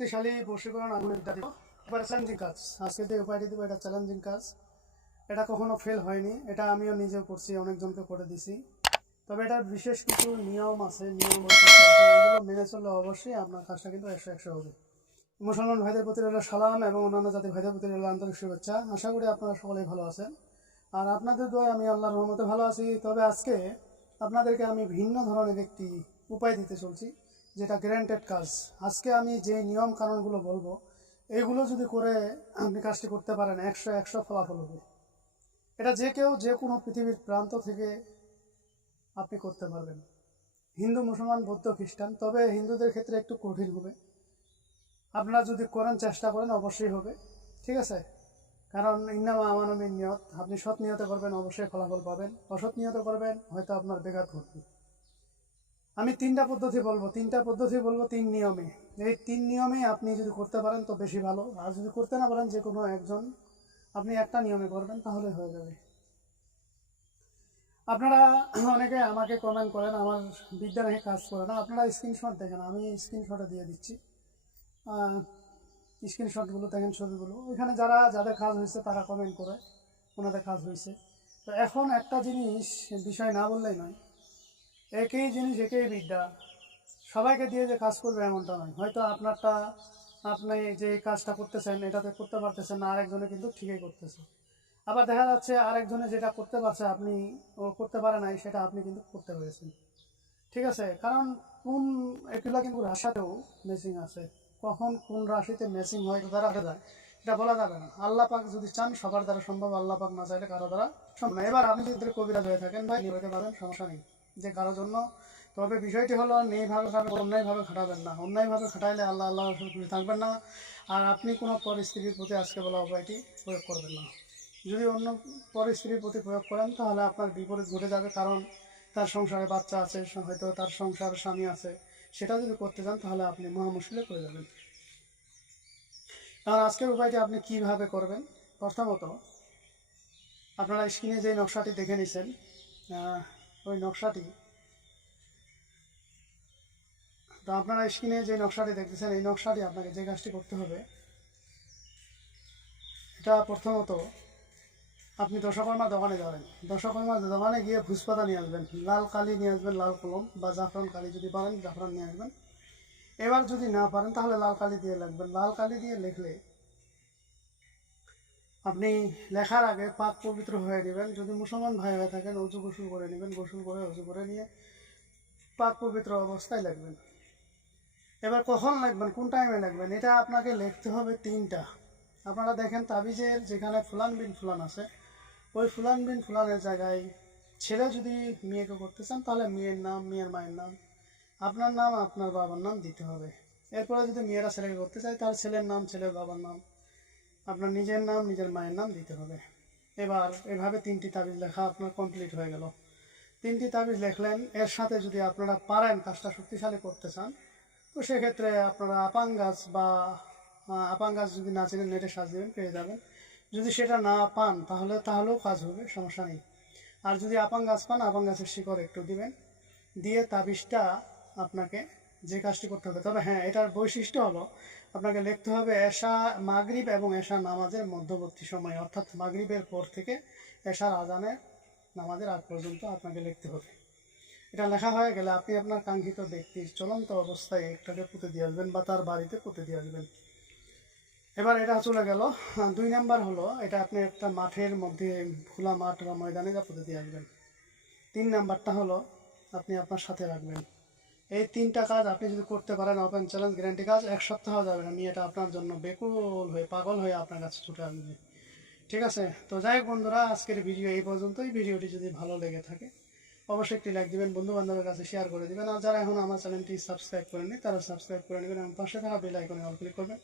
শক্তিশালী বশীকরণ আগুন ইত্যাদি এবার চ্যালেঞ্জিং কাজ আজকে যে উপায়টি দেবো এটা চ্যালেঞ্জিং কাজ। এটা কখনো ফেল হয়নি, এটা আমিও নিজেও করছি, অনেকজনকে করে দিছি। তবে এটার বিশেষ কিছু নিয়ম আছে, নিয়ম এগুলো মেনে চললে অবশ্যই আপনার কাজটা কিন্তু 100 হবে। মুসলমান ভাইদের প্রতি রইল সালাম এবং অন্যান্য জাতি ভাইদের প্রতি রইল আন্তরিক শুভেচ্ছা। আশা করি আপনারা সকলেই ভালো আছেন, আর আপনাদের দোয়ায় আমি আল্লাহর রহমতে ভালো আছি। তবে আজকে আপনাদেরকে আমি ভিন্ন ধরনের একটি উপায় দিতে চলছি, যেটা গ্যারান্টেড কাজ। আজকে আমি যে নিয়ম কানুনগুলো বলবো, এইগুলো যদি করে আপনি কাজটি করতে পারেন 100 ফলাফল হবে। এটা যে কেউ যে কোনো পৃথিবীর প্রান্ত থেকে আপনি করতে পারবেন, হিন্দু, মুসলমান, বৌদ্ধ, খ্রিস্টান। তবে হিন্দুদের ক্ষেত্রে একটু কঠিন হবে। আপনারা যদি করেন, চেষ্টা করেন, অবশ্যই হবে, ঠিক আছে? কারণ ইন্নামা আমানুবিন নিয়ত, আপনি সৎ নিয়তে করবেন অবশ্যই ফলাফল পাবেন, অসৎ নিয়তে করবেন হয়তো আপনার বেঘাত ঘটবে। আমি তিনটা পদ্ধতি বলবো, তিন নিয়মে। এই তিন নিয়মে আপনি যদি করতে পারেন তো বেশি ভালো, আর যদি করতে না পারেন যে কোনো একজন আপনি একটা নিয়মে করবেন তাহলে হয়ে যাবে। আপনারা অনেকে আমাকে কমেন্ট করেন আমার বিদ্যা নাকি কাজ করে না। আপনারা স্ক্রিনশট দেখেন, আমি স্ক্রিনশটে দিয়ে দিচ্ছি। স্ক্রিনশটগুলো দেখেন, ছবিগুলো। ওইখানে যাদের কাজ হয়েছে তারা কমেন্ট করে ওনাদের কাজ হয়েছে। তো এখন একটা জিনিস বিষয় না বললেই নয়, একই জিনিস একই বিদ্যা সবাইকে দিয়ে যে কাজ করবে এমনটা নয়। হয়তো আপনারটা, আপনি যে কাজটা করতেছেন এটাতে করতে পারতেছেন না, আরেকজনে কিন্তু ঠিকই করতেছে। আবার দেখা যাচ্ছে আরেকজনে যেটা করতে পারছে আপনি ও করতে পারে নাই, সেটা আপনি কিন্তু করতে পেরেছেন, ঠিক আছে? কারণ কোন এগুলো কিন্তু রাশিতেও ম্যাচিং আছে, কখন কোন রাশিতে ম্যাচিং হয় দ্বারা যায় এটা বলা যাবে না। আল্লাহ পাক যদি চান সবার দ্বারা সম্ভব, আল্লাহ পাক না চাইলে কারো দ্বারা সম্ভব না। এবার আপনি যদি কবিরাজ হয়ে থাকেন ভাই, নিয়ে হতে পারবেন, সমস্যা নেই যে কারোর জন্য। তবে বিষয়টি হলো নেইভাবে খাবেন, অন্যায়ভাবে খাটাবেন না। অন্যায়ভাবে খাটাইলে আল্লাহ খুশি থাকবেন না। আর আপনি কোনো পরিস্থিতির প্রতি আজকে বলা উপায়টি প্রয়োগ করবেন না। যদি অন্য পরিস্থিতির প্রতি প্রয়োগ করেন তাহলে আপনার বিপরীত ঘটে যাবে। কারণ তার সংসারে বাচ্চা আছে, হয়তো তার সংসার স্বামী আছে, সেটা যদি করতে চান তাহলে আপনি মহা মুশকিলে পড়ে যাবেন। আর আজকের উপায়টি আপনি কিভাবে করবেন, প্রথমত আপনারা স্ক্রিনে যে নকশাটি দেখে নিছেন, ওই নকশাটি, তো আপনারা স্ক্রিনে যে নকশাটি দেখতেছেন এই নকশাটি আপনাকে যে কাজটি করতে হবে, এটা প্রথমত আপনি দশকর্মা দোকানে যাবেন। দশকর্মা দোকানে গিয়ে ভুজপাতা নিয়ে আসবেন, লাল কালি নিয়ে আসবেন, লাল কলম বা জাফরান কালি, যদি পারেন জাফরান নিয়ে আসবেন। এবার যদি না পারেন তাহলে লাল কালি দিয়ে লিখবেন। লাল কালি দিয়ে লিখলে আপনি লেখার আগে পাক পবিত্র হয়ে নেবেন। যদি মুসলমান ভাই হয়ে থাকেন অজু গোসল করে নেবেন, গোসল করে অজু করে নিয়ে পাক পবিত্র অবস্থায় লিখবেন। এবার কখন লিখবেন, কোন টাইমে লিখবেন, এটা আপনাকে লিখতে হবে তিনটা। আপনারা দেখেন তাবিজের যেখানে ফুলান বিন ফুলান আছে, ওই ফুলান বিন ফুলানের জায়গায় ছেলে যদি মেয়েকে করতে চান তাহলে মেয়ের নাম, মেয়ের মায়ের নাম, আপনার নাম, আপনার বাবার নাম দিতে হবে। এরপরে যদি মেয়েরা ছেলেকে করতে চায় তাহলে ছেলের নাম, ছেলের বাবার নাম, আপনার নিজের নাম, নিজের মায়ের নাম দিতে হবে। এবার এভাবে তিনটি তাবিজ লেখা আপনার কমপ্লিট হয়ে গেল। তিনটি তাবিজ লিখলেন, এর সাথে যদি আপনারা পারেন কাজটা শক্তিশালী করতে চান তো সেক্ষেত্রে আপনারা আপাং গাছ বা আপাং গাছ যদি না চেনেন নেটে সার্চ দেবেন, পেয়ে যাবেন। যদি সেটা না পান তাহলেও কাজ হবে, সমস্যা নেই। আর যদি আপাং গাছ পান, আপাং গাছের শিকড় একটু দিবেন, দিয়ে তাবিজটা আপনাকে যে কাজটি করতে হবে। তবে হ্যাঁ, এটার বৈশিষ্ট্য হলো আপনাকে লিখতে হবে এশা, মাগরিব এবং এশা নামাজের মধ্যবর্তী সময়, অর্থাৎ মাগরিবের পর থেকে এশার আজানের নামাজের আগ পর্যন্ত আপনাকে লিখতে হবে। এটা লেখা হয়ে গেলে আপনি আপনার কাঙ্ক্ষিত ব্যক্তির চলন্ত অবস্থায় একটাকে পুঁতে দিয়ে আসবেন বা তার বাড়িতে পুঁতে দিয়ে আসবেন। এবার এটা চলে গেল। 2 নাম্বার হলো এটা আপনি একটা মাঠের মধ্যে, খোলা মাঠ বা ময়দানে যা পুঁতে দিয়ে আসবেন। 3 নাম্বারটা হলো আপনি আপনার সাথে রাখবেন। এই তিনটা কাজ আপনি যদি করতে পারেন, ওপেন চ্যালেঞ্জ গ্যারান্টি কাজ, 1 সপ্তাহ যাবে না, মেয়েটা আপনার জন্য বেকুল হয়ে, পাগল হয়ে আপনার কাছে ছুটে আসবে, ঠিক আছে? তো যাই হোক বন্ধুরা, আজকের ভিডিও এই পর্যন্তই। ভিডিওটি যদি ভালো লেগে থাকে অবশ্যই একটি লাইক দিবেন, বন্ধু বান্ধবের কাছে শেয়ার করে দিবেন। আর যারা এখন আমার চ্যানেলটি সাবস্ক্রাইব করেননি তারা সাবস্ক্রাইব করে নেবেন এবং পাশে থাকা বেল আইকনে অল ক্লিক করবেন,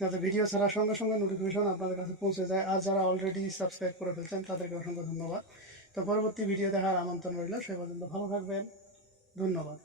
যাতে ভিডিও ছাড়ার সঙ্গে সঙ্গে নোটিফিকেশন আপনাদের কাছে পৌঁছে যায়। আর যারা অলরেডি সাবস্ক্রাইব করে ফেলছেন তাদেরকে অসংখ্য ধন্যবাদ। তো পরবর্তী ভিডিও দেখার আমন্ত্রণ রইল। সে পর্যন্ত ভালো থাকবেন, ধন্যবাদ।